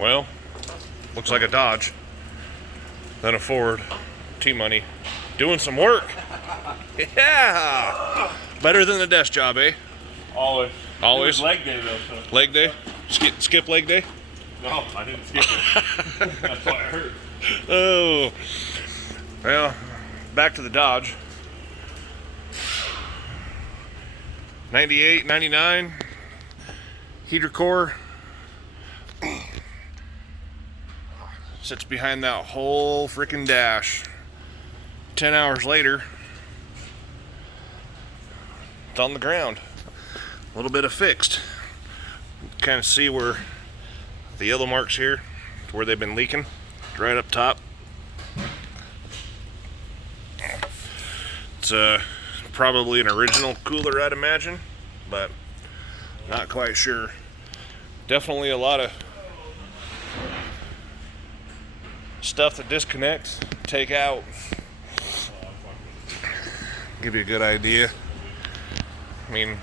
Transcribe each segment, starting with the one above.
Well, looks like a Dodge, then a Ford, T-Money, doing some work. Yeah! Better than the desk job, eh? Always. Always? It was leg day though. So. Leg day? Skip leg day? No, I didn't skip it. That's why it hurt. Oh. Well, back to the Dodge. 98, 99. Heater core. Sits behind that whole freaking dash. 10 hours later, it's on the ground. A little bit of fixed. Kind of see where the yellow marks here, where they've been leaking, right up top. It's probably an original cooler, I'd imagine, but not quite sure. Definitely a lot of stuff that disconnects, take out. Give you a good idea. I mean,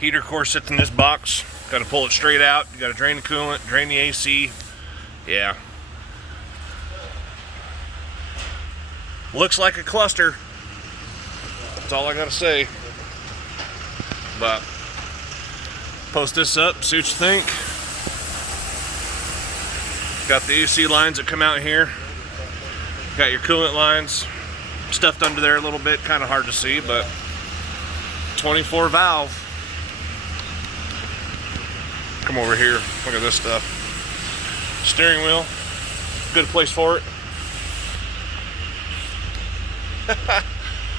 heater core sits in this box. Got to pull it straight out. You got to drain the coolant, drain the AC. Yeah. Looks like a cluster. That's all I got to say. But post this up, see what you think. Got the AC lines that come out here. Got your coolant lines stuffed under there a little bit, kind of hard to see, but 24 valve. Come over here, look at this stuff. Steering wheel, good place for it.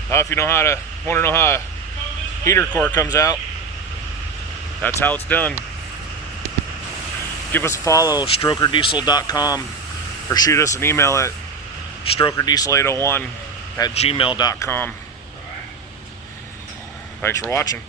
If you want to know how a heater core comes out, that's how it's done. Give us a follow, strokerdiesel.com, or shoot us an email at strokerdiesel801 @gmail.com. Thanks for watching.